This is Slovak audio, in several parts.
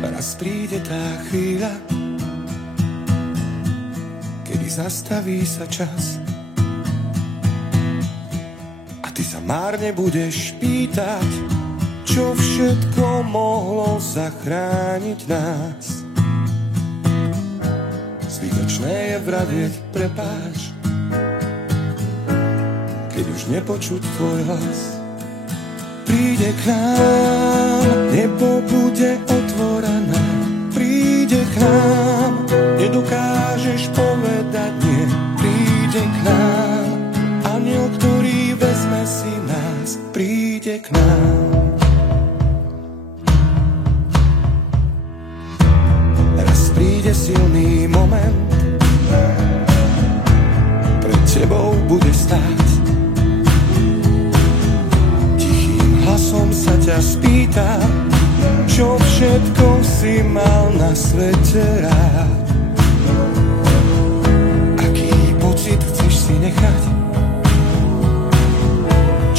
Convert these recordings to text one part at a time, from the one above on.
Raz príde tá chvíľa, kedy zastaví sa čas a ty sa márne budeš pýtať, čo všetko mohlo zachrániť nás. Zbytočné je vravieť prepáč, keď už nepočuť tvoj hlas. Príde k nám, nebo bude otvorené. Príde k nám, nedokážeš povedať nie. Príde k nám, anjel, ktorý vezme si nás. Príde k nám. Raz príde silný moment, pred tebou bude stáť. Hlasom sa ťa spýta, čo všetko si mal na svete rád. Aký pocit chceš si nechať?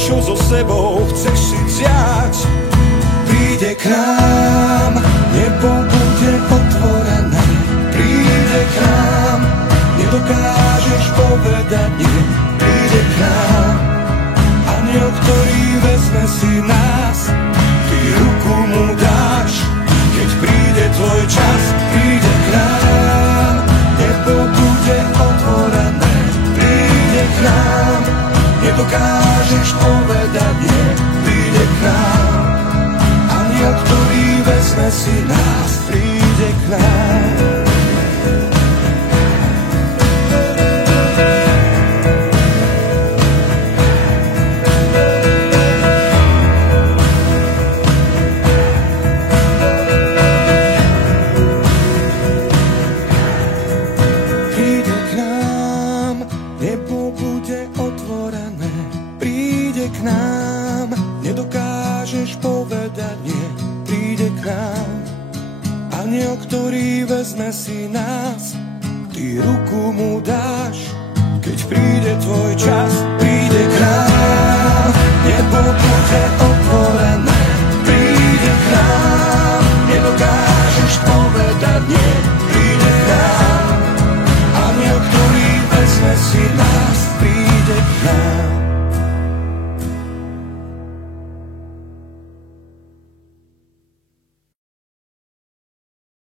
Čo so sebou chceš si vziať? Príde k nám, nebo bude otvorené. Príde k nám, nedokážeš povedať nie. Príde k nám, anjel, ktorý vezme si nás, ty ruku mu dáš, keď príde tvoj čas. Príde k nám, nebo bude otvorené. Príde k nám, nedokážeš povedať nie. Príde k nám, anjel, ktorý vezme si nás. Príde k nám. Anjel, ktorý vezme si nás, ty ruku mu dáš, keď príde tvoj čas. Príde k nám, nebo bude otvorené. Príde k nám, nedokážeš povedať nie. Príde k nám, anjel, ktorý vezme si nás. Príde k nám.